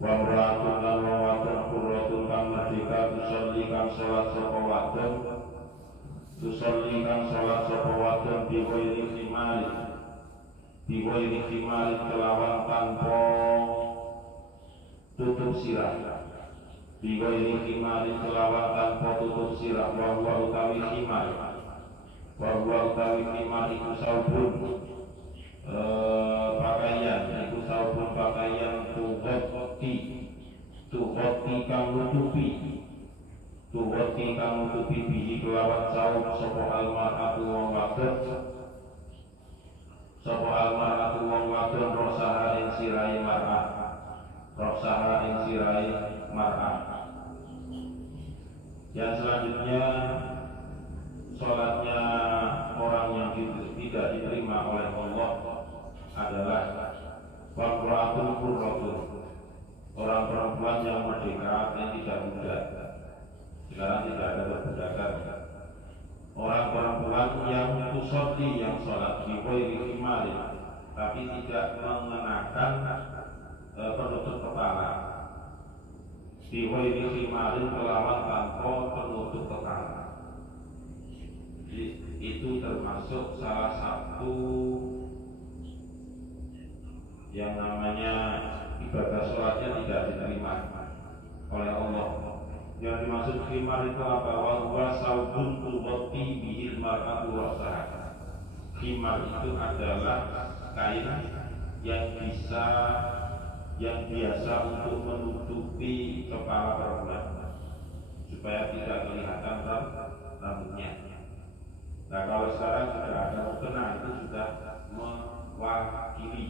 wa mra'atun lan wadon qurratun kang merdeka tusolli kang salat sapa wadon tusolli kang salat sapa wadon biwairi khimari kelawan tanpa tutup sirah biwairi khimari kelawan tanpa tutup sirah wa utawi khimar iku saubun pakaian iku saubun pakaian tuhoti kang nutupi bihi kelawan saub sapa almar'atu wong wadon rosaha ing sirai mar'ah. Yang selanjutnya sholatnya orang yang tidak diterima oleh Allah adalah waqra'atun qurratun, orang perempuan yang merdeka yang tidak budak. Sekarang tidak ada perbudakan. Orang perempuan yang tusolli yang sholat di ghairi khimari tapi tidak mengenakan penutup kepala, di ghairi khimari kelawan tanpa penutup kepala. Itu termasuk salah satu yang namanya ibadah sholatnya tidak diterima oleh Allah. Yang dimaksud khimar itu apa? Wa saubun tughatti bihil mar'atu rasaha. Khimar itu adalah kain yang biasa untuk menutupi kepala perempuan supaya tidak kelihatan rambutnya. Nah, kalau sekarang sudah ada mukena itu sudah mewakili.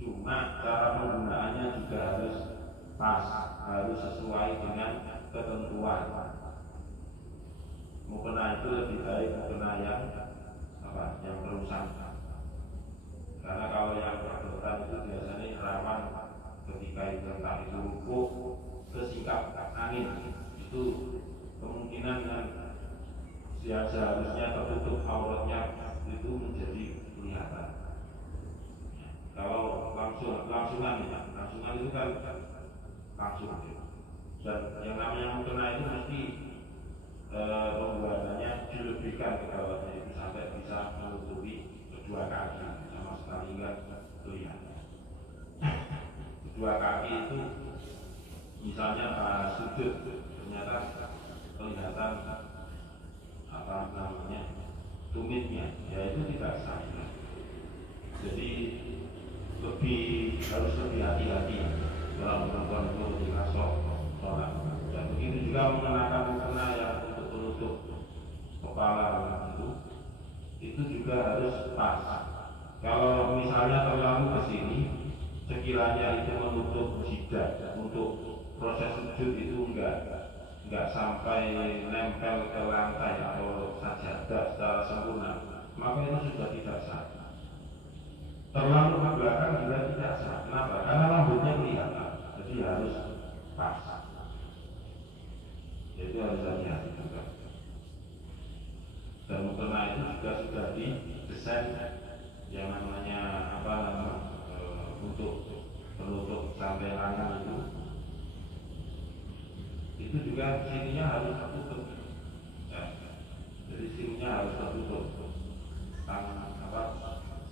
Cuma cara penggunaannya juga harus pas, harus sesuai dengan ketentuan. Mukena itu lebih baik mukena yang terusan. Karena kalau yang perdotan itu biasanya rawan ketika entah itu rubuh kesingkap angin, itu kemungkinan yang seharusnya tertutup auratnya itu menjadi kelihatan. Kalau langsungan itu kan langsung. Dan yang namanya mukena itu mesti pembuatannya dilebihkan ke bawahnya itu sampai bisa menutupi kedua kaki sama sekali enggak kelihatan. Kedua kaki itu misalnya pas sujud ternyata kelihatan tumitnya, ya itu tidak sah. Jadi harus lebih hati-hati dalam melakukan ketika sholat. Dan begitu juga mengenakan mukena yang untuk menutup kepala itu juga harus pas. Kalau misalnya terlalu ke sini, sekiranya itu menutup jidat untuk proses sujud itu enggak sampai nempel ke lantai atau sajadah secara sempurna, maka itu sudah tidak sah. Terlalu ke belakang juga tidak sah. Kenapa? Karena rambutnya kelihatan, jadi harus pas. Jadi harus hati-hati juga. Dan mukena itu juga sudah didesain yang namanya untuk penutup sampai tangan itu juga sininya harus tertutup. Ya. Jadi sininya harus tertutup.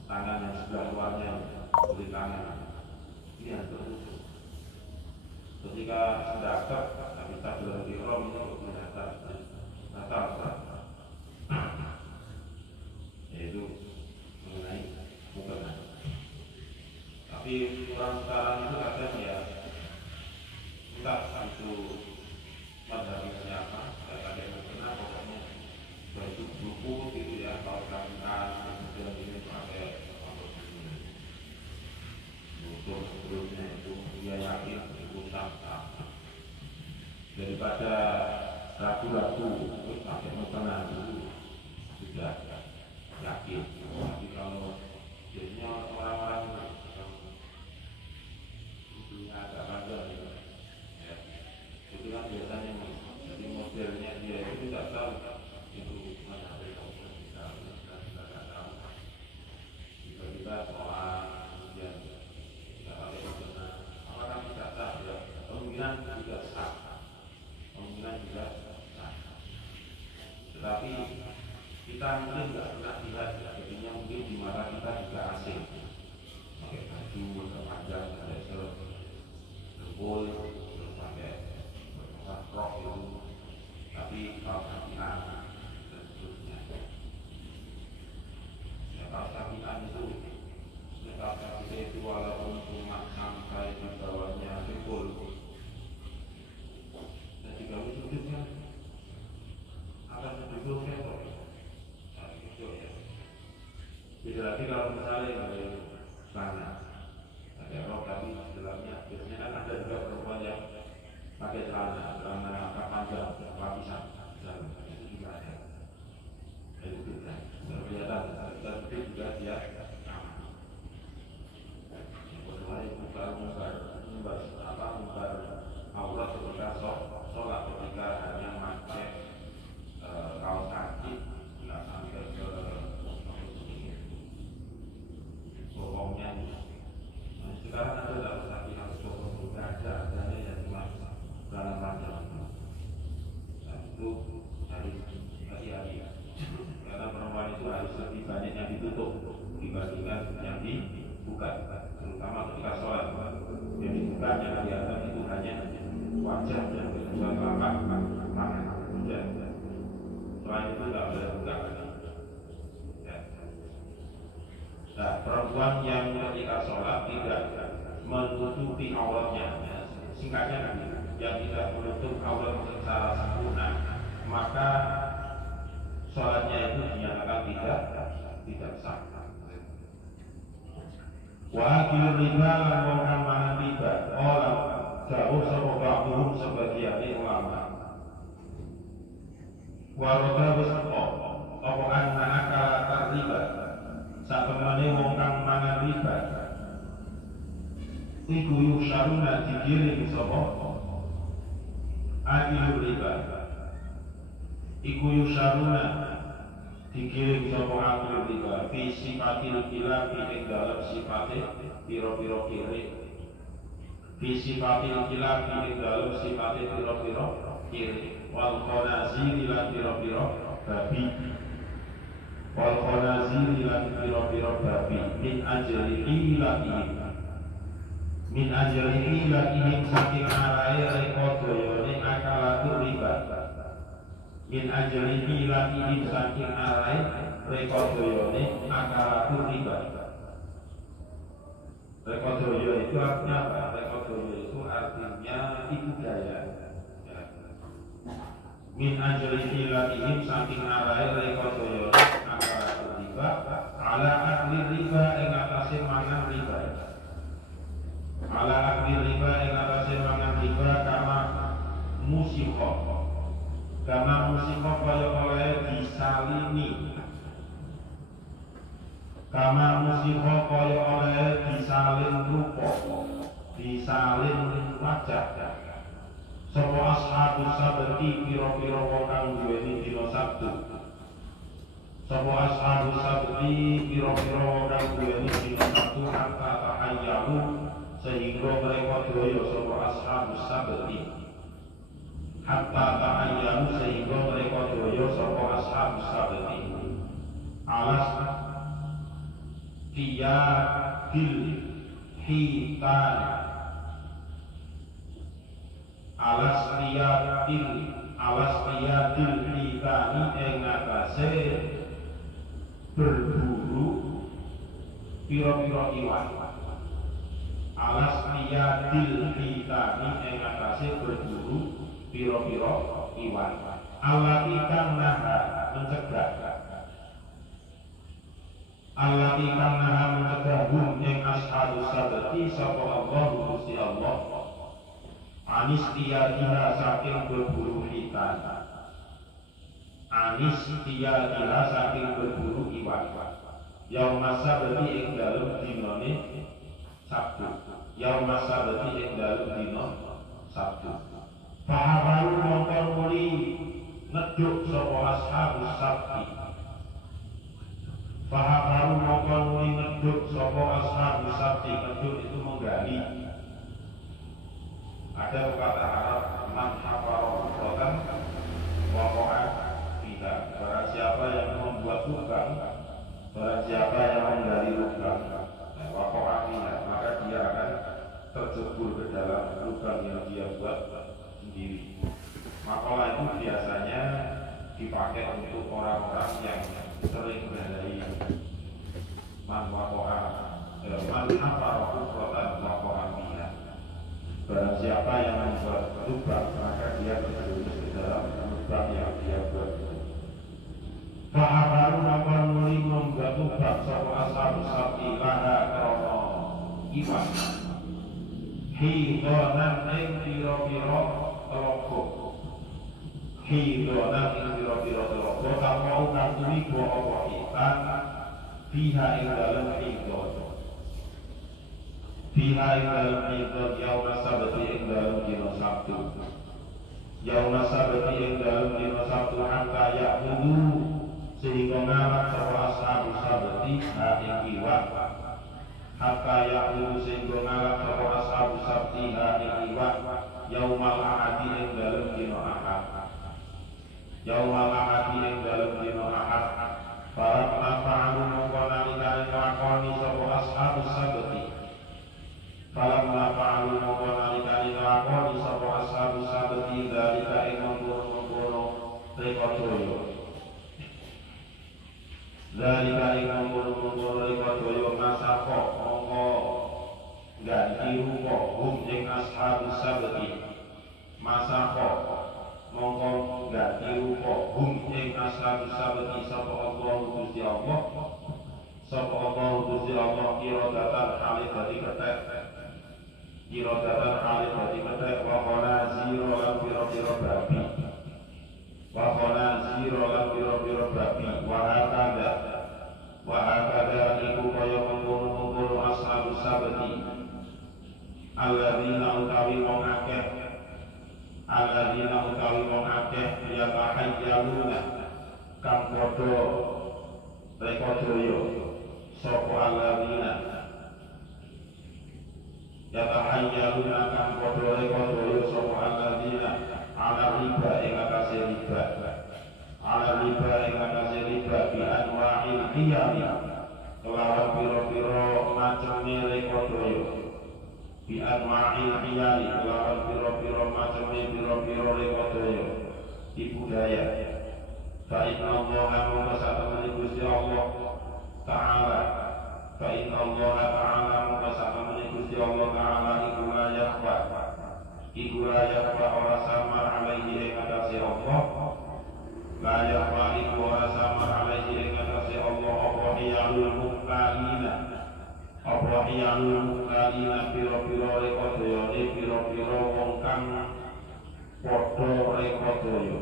Tangan yang sebelah luarnya kulit tangan ini harus tertutup. Ketika sudah kita belum di rom itu kelihatan yaitu mengenai mukena. Tapi orang sekarang itu kadang ya entah itu madhabnya siapa, ada yang mukena pokoknya baju buku gitu ya, kalau kangkang kemudian ini pakai motor sebelumnya itu dia yakin itu sah. Daripada ragu-ragu pakai mukena dulu sudah yakin. Tapi kalau jadinya orang-orang yang agak bandel ya, itu kan biasanya jadi modelnya dia itu tidak tahu itu mana kita tidak tahu. Tiba-tiba soal kemudian tidak pakai mukena, orang tidak tahu ya. yang dibuka, terutama ketika sholat. Yang dibuka yang kelihatan itu hanya wajah dan kedua telapak tangan. Selain itu tidak boleh buka. Nah, perempuan yang ketika sholat tidak menutupi auratnya, singkatnya yang tidak menutup aurat secara sempurna, maka sholatnya itu dinyatakan tidak sah. Wa akil riba lan wong kang mangan riba, ora jauh sapa ba'dhum sebagian ulama. Wa roda wis apa akal riba, satemene wong kang mangan riba iku yusaruna digiring sapa akil riba, iku yusaruna digiring sapa akil riba fi sifatil kilafi ing dalem sifate pira-pira kiri, fi sifatil kilafi ing dalem sifate pira-pira kiri, wal khanazir lan pira-pira babi, wal khanazir lan pira-pira babi min ajli ilatihim, min ajli ilatihim saking arahe rekodayane akalatul riba, min ajli ilatihim saking arahe rekodayane akalatul riba. Rekodaya itu artinya apa? Rekodaya itu artinya tipu daya. Min ajli ilatihim saking arahe rekodayane akalatul riba ala akli riba ing atase mangan riba, ala akli riba ing atase mangan riba kama musiko, kama musiko kaya oleh disalini, kama musiko kaya oleh disalin rupa, disalin wajah sapa ashabus sabti pira-pira wong kang duweni dina Sabtu, sapa ashabus sabti pira-pira wong kang duweni dina Sabtu hatta tahayyahu sehingga mereka doyo sapa ashabus sabti, hatta tahayyahu sehingga mereka doyo sapa ashabus sabti alas tiyadil hitan, alas tiyadil hitani ing atase berburu pira-pira iwak, alas tiyadil hitani ing atase berburu pira-pira iwak, allati kang naha mencegah, allati kang naha mencegah hum ing ashabus sabti sapa Allah Gusti Allah anis tiyadiha saking berburu hitan, anis tiyadiha saking berburu iwak, yauma sabti ing dalem dinane Sabtu, yauma sabti ing dalem dina Sabtu. Fahabaru mongkon muli ngeduk sapa ashabus sabti, fahabaru mongkon muli ngeduk sapa ashabus sabti. Ngeduk itu menggali. Ada kata Arab man hafara ukhratan waqa'a fiha, barang siapa yang membuat lubang, barang siapa yang menggali lubang waqa'a fiha, maka dia akan terjebur ke dalam lubang yang dia buat sendiri. Makalah itu biasanya dipakai untuk orang-orang yang sering berhadai man hafara ukhratan waqa'a fiha, barang siapa yang membuat lubang maka dia terjerumus ke dalam lubang yang dia buat. Fahabaru maka muli membuat lubang sapa ashabus sabti laha krono iwak, hidonan ing pira-pira telaga, hidonan ing pira-pira telaga kang kang tuwi apa hitan fiha ing dalem hidon, fiha ing dalem hidon yauma sabti ing dalem dina Sabtu, yauma sabti ing dalem dina Sabtu hatta ya'budu sehingga ngalap sapa ashabus sabti ha ing iwak, hatta ya'budu sehingga ngalap sapa ashabus sabti ha ing iwak yaumal ahadi ing dalem dina Ahad, yaumal ahadi ing dalem dina Ahad. Para penafa'alu mongko nalikane nglakoni sapa ashabus sabti falamma fa'alu mawanalikani lakoni sapa ashabus sabti dalika ing mengkono rekodoyo dalika ing mengkono rekodoyo masako mongko ganti rupa hum ing ashabus sabti masako mongko ganti rupa hum ing ashabus sabti sapa Allah Gusti Allah sapa Allah Gusti Allah iradatan halih dadi ketek iradatan halih dadi ketek wa qala zira lan pira-pira babi wa qala zira lan pira-pira babi wa hakada iku kaya mengkono ashabus sabti alladzina utawi wong akeh yatahayyaluna kang padha rekodaya sapa alladzina yatahayyaluna kang padha rekodaya sapa alladzina ala riba ing atase riba bi anwa'il qiyam kelawan pira-pira maceme rekodaya bi anwa'il qiyam kelawan pira-pira maceme pira-pira rekodaya ibu daya fa inna allaha mengkasatani Gusti Allah ta'ala fa inna allaha ta'ala mengkasatani Gusti Allah ta'ala iku la yakhfa ora samar alaihi ing atase Allah la yakhfa iku ora samar alaihi ing atase Allah apa hiyalul mukallina pira-pira rekodayane pira-pira wong kang padha rekodaya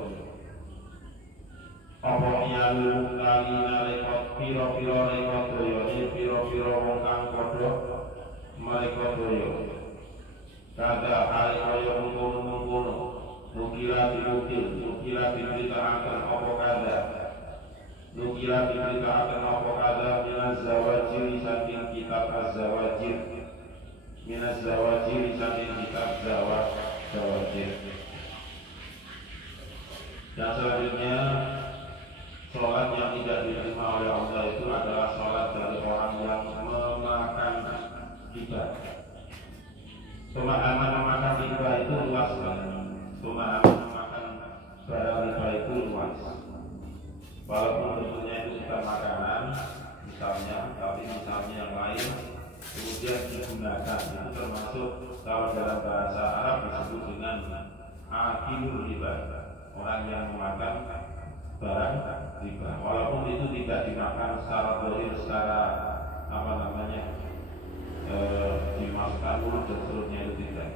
apa hiyalul mukallina pira-pira rekodayane pira-pira wong kang padha merekodaya kada hari kaya mengkono nukila diberitakan apa kada minaz zawajir saking kitab az-zawajir saking kitab zawajir. Dan selanjutnya sholat yang tidak diterima oleh Allah itu adalah sholat dari orang yang memakan riba. Pemahaman memakan riba itu luas banget. Pemahaman memakan barang riba itu luas. Walaupun tentunya itu bukan makanan, tapi misalnya yang lain kemudian digunakan, itu termasuk kalau dalam bahasa Arab disebut dengan akilul riba, orang yang memakan barang riba. Walaupun itu tidak dimakan secara zahir, secara dimasukkan mulut dan seterusnya itu tidak.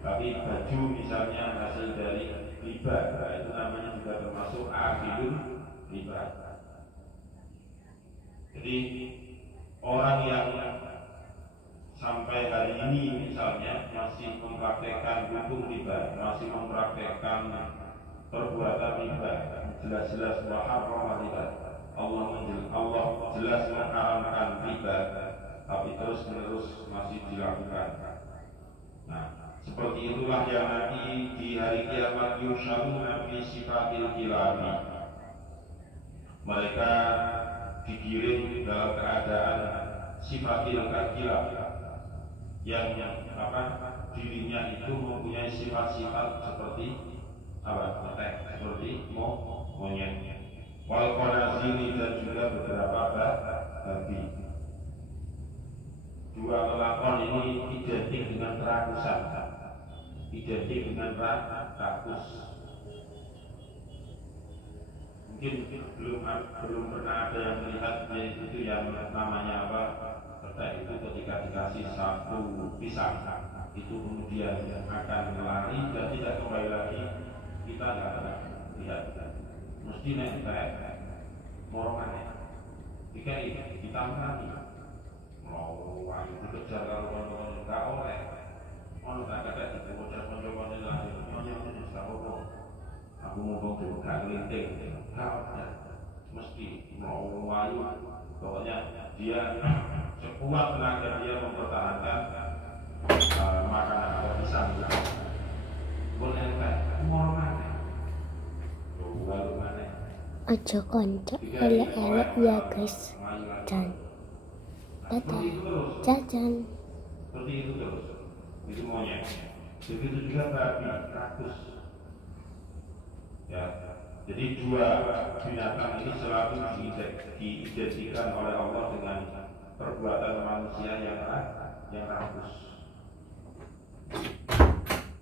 Tapi baju misalnya hasil dari riba, itu namanya juga termasuk akilul riba. Jadi orang yang sampai hari ini misalnya masih mempraktekkan hukum riba, masih mempraktekkan perbuatan riba, jelas-jelas haram riba. Allah jelas mengharamkan riba, tapi terus-menerus masih dilakukan. Nah, seperti itulah yang nanti di hari kiamat yusyaruna fi sifatil kilami. Mereka digiring dalam keadaan sifatil kilab, yang dirinya itu mempunyai sifat-sifat seperti seperti monyet. Wal qanaziri dan juga beberapa babi. Dua lelakon ini identik dengan kerakusan, identik dengan rakus. Mungkin belum pernah ada yang melihat itu yang namanya apa? Ketek itu ketika dikasih satu pisang itu kemudian akan lari dan tidak kembali lagi, kita tidak pernah lihat. Mesti nentek morongannya dikai ditangani mau wani dikejar kalau orang nggak oleh orang nggak ada di bocah mencoba lagi yang aku ngomong dulu gak ngelinting mesti mau wani, pokoknya dia sekuat tenaga dia mempertahankan makanan atau pisang boleh nentek morongannya. Aja konco elek-elek ya guys. Dan Seperti itu terus. Jajan. Seperti itu terus. Itu monyet. Begitu juga babi, rakus. Ya. Jadi dua binatang ini selalu diidentikan oleh Allah dengan perbuatan manusia yang rakus.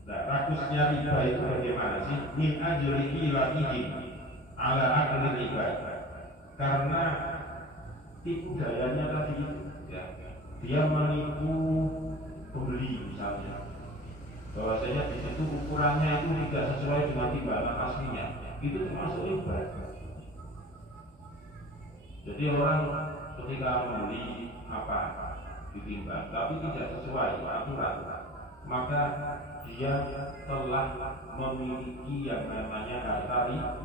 Nah, rakusnya riba itu bagaimana sih? Min ajrihi la'idin ala akli riba. Karena tipu dayanya tadi, ya, dia menipu pembeli misalnya. Bahwasanya di situ ukurannya itu tidak sesuai dengan timbangan aslinya, itu termasuk riba. Jadi orang ketika membeli apa ditimbang, tapi tidak sesuai aturan, maka dia telah memiliki yang namanya harta riba.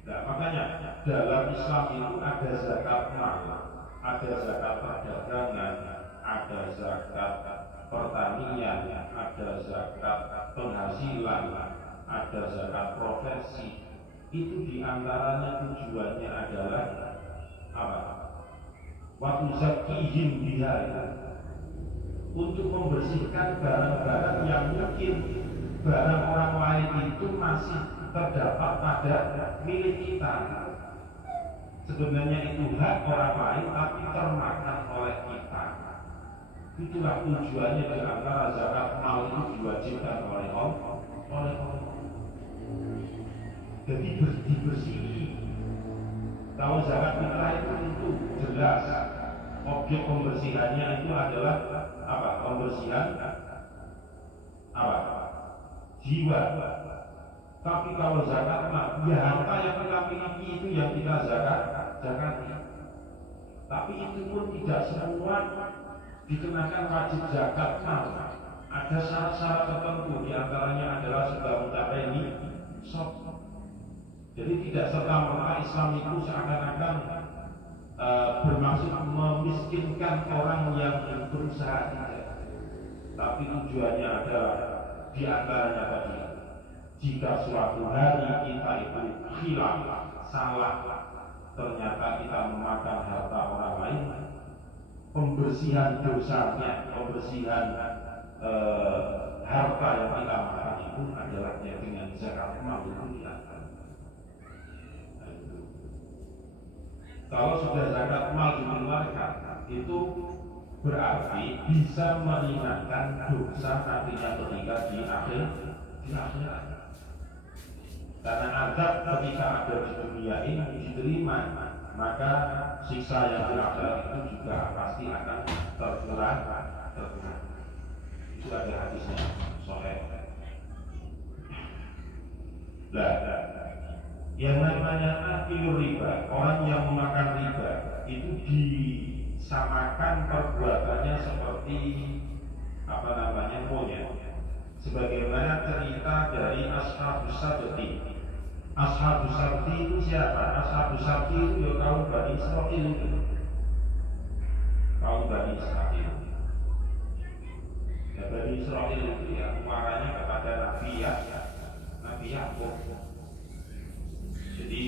Nah, makanya dalam Islam itu ada zakat mal, ada zakat perdagangan, ada zakat pertanian, ada zakat penghasilan, ada zakat profesi. Itu diantaranya tujuannya adalah apa? Waktu zakihim biha, untuk membersihkan barang-barang yang mungkin barang orang lain itu masih terdapat pada milik kita. Sebenarnya itu hak orang lain tapi termakan oleh kita. Itulah tujuannya di antara zakat mal itu diwajibkan oleh Allah. Jadi dibersihi. Kalau zakat fitrah itu tentu jelas objek pembersihannya itu adalah apa? Pembersihan apa? Jiwa. Tapi kalau zakat mal, ya harta yang kita miliki itu yang kita zakati. Tapi itu pun tidak semua dikenakan wajib zakat mal. Ada syarat-syarat tertentu, diantaranya adalah sudah mencapai nisab. Jadi tidak serta-merta Islam itu seakan-akan bermaksud memiskinkan orang yang berusaha, tidak. Tapi tujuannya adalah diantaranya tadi, jika suatu hari kita itu hilang, salah, ternyata kita memakan harta orang lain, pembersihan dosanya, pembersihan harta yang kita makan itu adalah dengan zakat mal itu dilakukan. Kalau sudah zakat mal dikeluarkan, itu berarti bisa meringankan dosa nantinya ketika di akhirat. Karena azab ketika ada di dunia ini diterima, maka siksa yang di akhirat itu juga pasti akan terkurang. Itu ada hadisnya sahih. Yang namanya akil riba, orang yang memakan riba itu disamakan perbuatannya seperti apa namanya monyet. Sebagaimana cerita dari Ashabus Sabti. Ashabus Sabti itu siapa? Ashabus Sabti itu ya kaum Bani Israil itu. Kaum Bani Israil. Ya, Bani Israil itu ya muaranya kepada Nabi Yakub. Jadi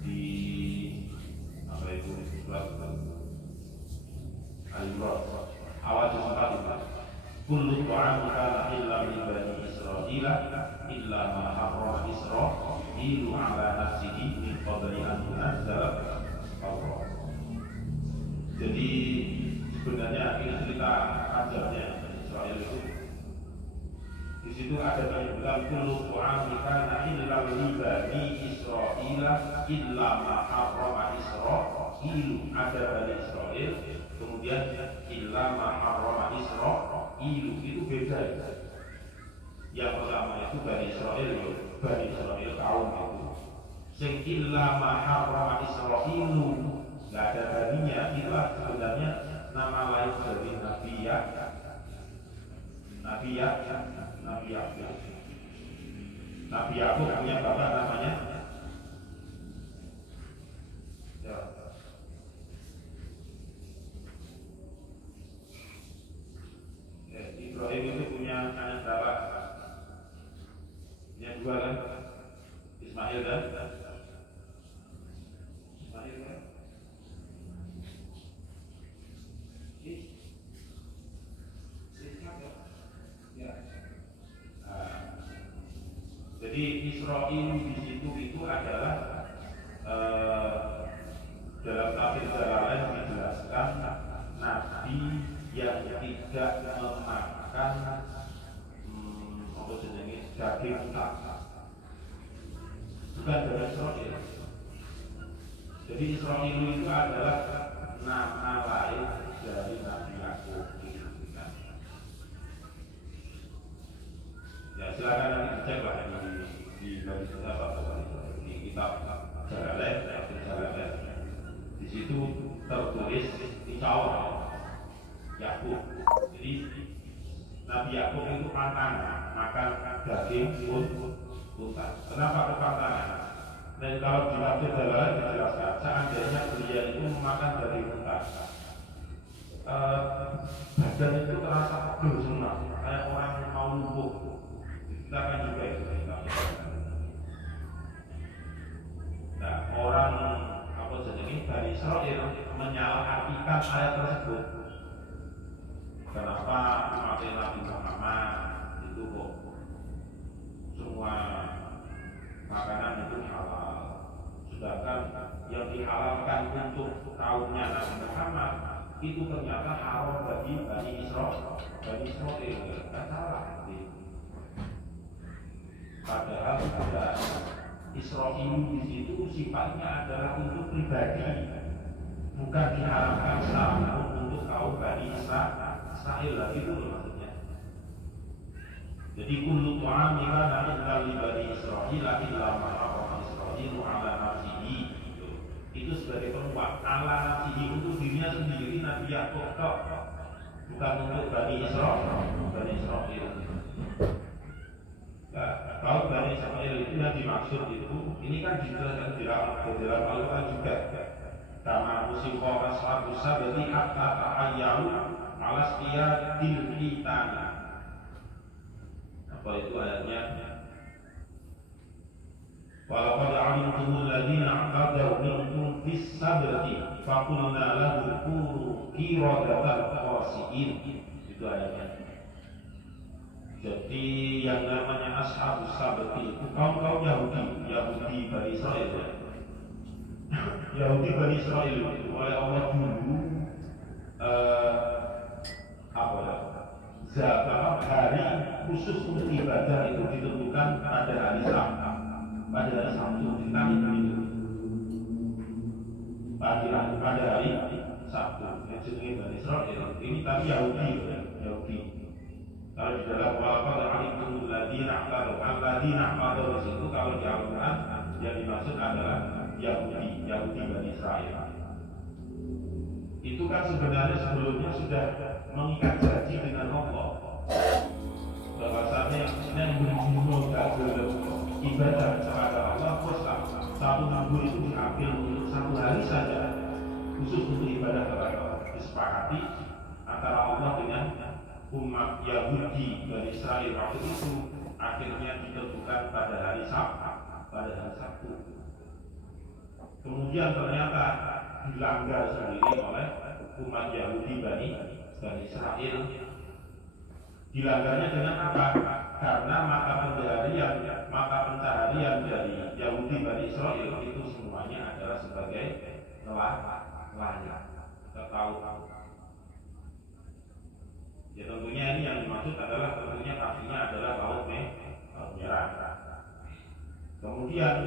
di apa itu surat Al-Imran awal surat itu kullu ta'am kana illa min bani Israila illa ma harrama Israilu ala nafsihi min qabli an tunzala Taurat. Jadi sebenarnya ini cerita ajarnya Israel itu. Di situ ada penyebutan kullu ta'am kana illa min bani Israila illa ma harrama Israilu, ada bani Israel, kemudian illa ma harrama Israilu, itu beda. Yang pertama itu Bani Israel kaum itu. Sing illa ma harrama Israilu, nggak ada baninya, itulah sebenarnya nama lain dari Nabi Yakub punya bapak namanya Ibrahim itu punya anak berapa? Punya dua kan? Ismail dan Israil di situ itu adalah dalam tafsir Jalalain dijelaskan Nabi yang tidak memakan apa jenis daging unta, bukan dari Israil. Jadi Israil itu adalah nama lain dari Nabi Yakub. Ya silakan nanti dicek lah di kitab Jalalain, di situ tertulis insya Allah Yakub. Jadi Nabi Yakub itu pantangan makan daging unta. Kenapa kepantangan? Dan kalau di tafsir Jalalain dijelaskan seandainya beliau itu memakan daging unta, badan itu terasa pegel semua, kayak orang mau lumpuh. Kita kan juga itu. Nah, orang apa jenis dari Israil menyalahartikan ayat tersebut. Kenapa umat Nabi Muhammad itu kok semua makanan itu halal, sedangkan yang dihalalkan untuk kaumnya Nabi Muhammad itu ternyata haram bagi Bani Israil. Kan salah. Padahal ada Israil di situ sifatnya adalah untuk pribadi, bukan diharamkan secara untuk kaum Bani Israil lagi itu maksudnya. Jadi kullu ta'amin kana inda Bani Israil illa ma harrama Israilu ala nafsihi. Itu sebagai penguat ala nafsihi untuk dirinya sendiri Nabi Yakub tok, bukan untuk Bani Israil. Nah, kalau Bani Israil itu yang dimaksud itu, ini kan dijelaskan di dalam Al-Quran juga. Kama usiqo ashabus sabti hatta ta'ayyalu malas qiyadil hitana. Apa itu ayatnya? Walaqad alimtumul ladzina aqadaw minkum fis sabti faqulna lahum kunu qiradatan khasi'in. Itu ayatnya. Jadi yang namanya ashabus sabti itu kaum Yahudi Bani Israil. Yahudi Bani Israil itu oleh Allah dulu hari khusus untuk ibadah itu ditentukan pada hari Sabtu. Pada hari Sabtu ditanya begitu. Pada hari Sabtu yang disebut Bani Israil ini tapi Yahudi. Kalau di dalam waqad alimtumul ladzina aqadu di situ kalau di Al-Quran yang dimaksud adalah Yahudi Bani Israil. Itu kan sebenarnya sebelumnya sudah mengikat janji dengan Allah bahwasanya yang berjumlah ibadah kepada Allah satu minggu itu diambil untuk satu hari saja khusus untuk ibadah kepada Allah. Disepakati antara Allah dengan umat Yahudi Bani Israil waktu itu akhirnya ditentukan pada hari Sabtu. Kemudian ternyata dilanggar sendiri oleh umat Yahudi Bani Israil. Dilanggarnya dengan apa? Karena mata pencaharian dari Yahudi Bani Israil itu semuanya adalah sebagai nelayan. Kita tahu. Ya tentunya ini yang dimaksud adalah pastinya adalah laut merah. Kemudian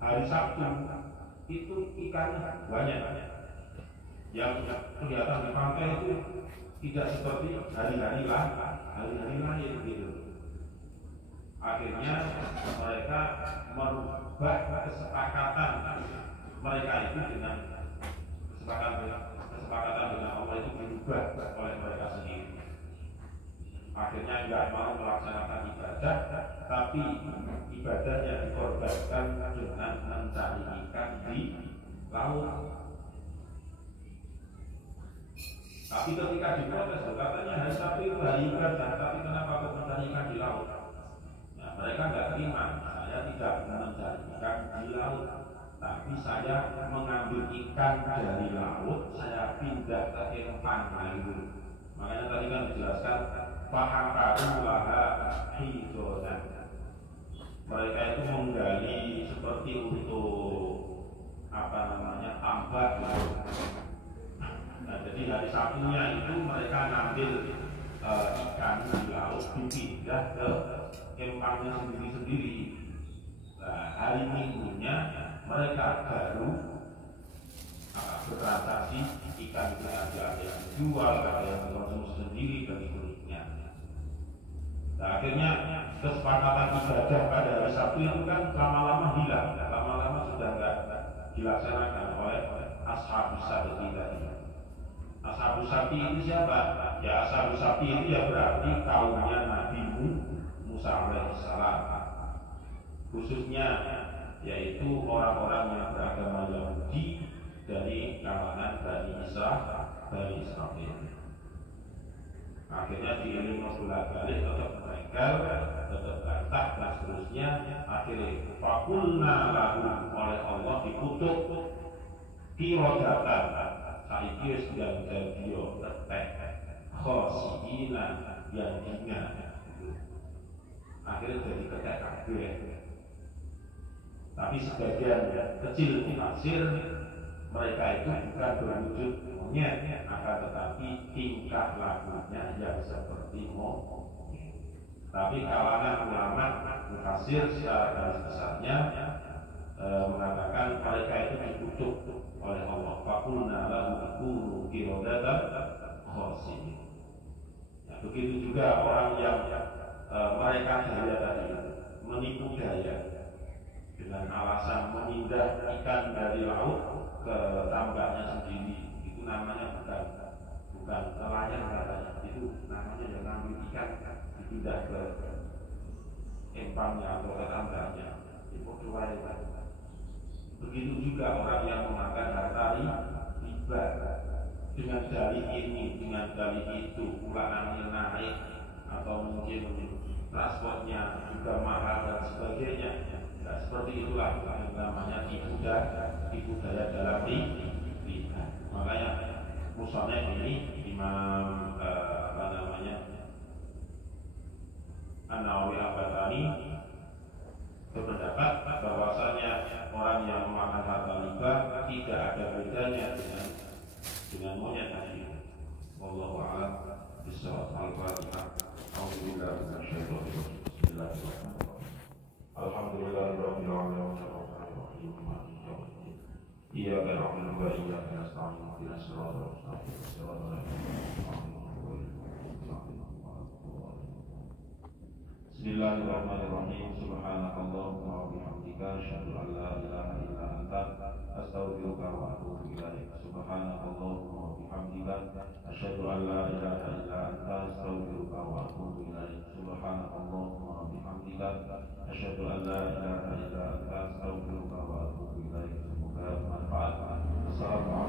hari Sabtu itu ikannya banyak. Yang kelihatan di pantai itu tidak seperti hari-hari lain gitu. Akhirnya mereka merubah kesepakatan mereka itu dengan kesepakatan dengan Allah itu berubah oleh mereka sendiri. Akhirnya tidak mau melaksanakan ibadah, tapi ibadahnya dikorbankan dengan mencari ikan di laut. Tapi ketika diprotes, katanya hari Sabtu itu hari ibadah, tapi kenapa kok mencari ikan di laut? Nah, mereka nggak terima. Saya tidak mencari ikan di laut, tapi saya mengambil ikan dari laut, saya pindah ke empang dulu. Makanya tadi kan dijelaskan fahakaru laha hidonan. mereka itu menggali seperti untuk tambak. Nah, jadi hari Sabtunya itu mereka ngambil ikan di laut dipindah ke empangnya sendiri-sendiri. Nah, hari Minggunya mereka baru bertransaksi ikan itu, ada yang dijual, ada yang dikonsumsi sendiri dan seterusnya. Nah, akhirnya kesepakatan ibadah pada hari Sabtu itu kan lama-lama hilang, lama-lama sudah nggak dilaksanakan oleh Ashabus Sabti tadi. Ashabus Sabti itu siapa? Ya, Ashabus Sabti itu ya berarti kaumnya Nabi Musa alaihissalam, khususnya yaitu orang-orang yang beragama Yahudi dari kalangan Bani Israel. Akhirnya diiring bolak-balik, tetap merengkel, tetap bantah dan seterusnya. Akhirnya fakulna lahu, oleh Allah dikutuk kirodatan saiki sedang dia tetek khosina yang hina. Akhirnya jadi ketek kabeh. Tapi sebagian kecil tafsir mereka itu bukan berwujud monyet, akan tetapi tingkah lakunya yang seperti monyet. Tapi kalangan ulama mufassir secara garis besarnya mengatakan mereka itu dikutuk oleh Allah. Faqulna lahu kunu qiradatan khasi'in. Ya, begitu juga orang yang mereka daya tadi menipu daya dengan alasan memindah ikan dari laut ke tambaknya sendiri. Itu namanya bukan nelayan katanya, itu namanya yang ngambil ikan dipindah ke empangnya atau ke tambaknya. Itu cuai. Begitu juga orang yang memakan harta riba dengan dalih ini, dengan dalih itu, pula angin naik atau mungkin transportnya juga mahal dan sebagainya. Nah, seperti itulah yang namanya tipu daya dalam riba. Makanya musonef ini Imam An-Nawawi Al-Batani berpendapat bahwasanya orang yang memakan harta riba tidak ada bedanya dengan monyet tadi. Wallahu a'lam bishawab. Al-Fatihah. A'udzubillahi minasyaitonir rajim. Bismillahirrahmanirrahim. Alhamdulillahirabbil alamin arrahmanirrahim maliki yaumiddin. Iyyaka na'budu wa iyyaka nasta'in ihdinas siratal mustaqim siratal ladzina an'amta 'alaihim. Bismillahirrahmanirrahim. Subhanakallahumma wa bihamdika asyhadu an la ilaha illa anta astaghfiruka wa atubu ilaik. Subhanakallahumma wa bihamdika asyhadu an la ilaha illa anta astaghfiruka wa atubu ilaik. Subhanakallahumma wa bihamdika asyhadu an la ilaha illa anta astaghfiruka wa atubu ilaik. Semoga bermanfaat. Assalamualaikum.